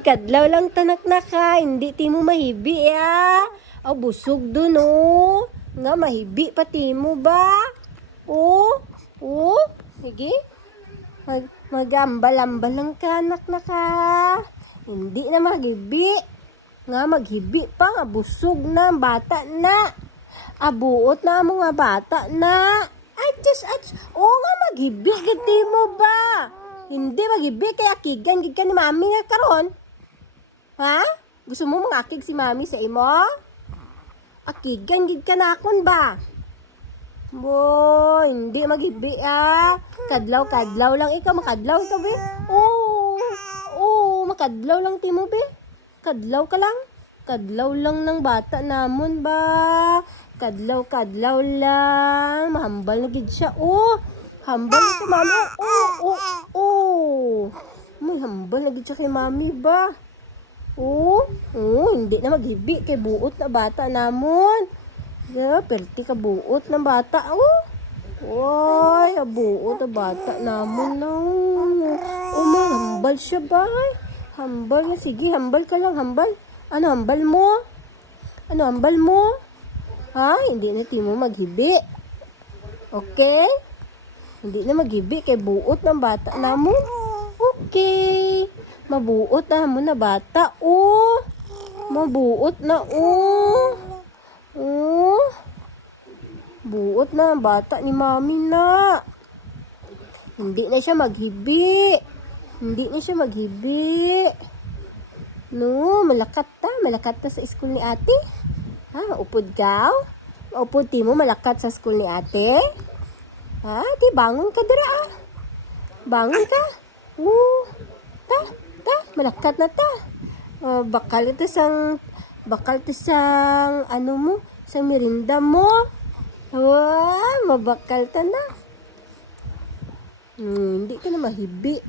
Kadlaw lang tanak na ka, hindi ti mo mahibi ya. Aw, busog dun oh. Nga mahibi pati mo ba? Oh, oh, sige. Mag-ambal-ambal lang ka, anak na ka. Hindi na maghibi. Nga maghibi pa, nga busog na, bata na. Abuot na mo nga bata na. Ay, just, oo nga maghibi, gati mo ba? Hindi maghibi, kaya akigan, gid ka ni mami nga karon. Ha? Gusto mo mangakig si mami sa imo? Akigan, gid ka na akon ba? Boy, hindi maghibi ah. Kadlaw lang ikaw, makadlaw ka be. Oo, makadlaw lang timo be. Kadlaw ka lang. Kadlaw lang ng bata namon ba. Kadlaw lang. Mahambal na gid siya. Oh, hambal na si mami. May hambal na gid siya kay mami ba. Hindi na maghibi kay buot na bata namon. Yeah, perti ka buot ng bata. Oy, buot na bata namon na. May hambal siya ba? Hambal na. Sige, hambal ka lang, hambal. Ano hambal mo? Ha? Hindi na timo maghibi. Okay? Hindi na maghibi kay buot ng bata namon. Okay. Mabuot na mo na bata. Mabuot na. Buot na ang bata ni mami na. Hindi na siya maghibi. No, malakat ta sa school ni ate. Ha, maupod ka? Maupod ti mo malakat sa school ni ate? Ha, di bangon ka dira ah. Bangon ka. Malakat na ta. Bakal ito sang ano mo, sa merinda mo. Mabakal ta na. Hindi ka na mahibi.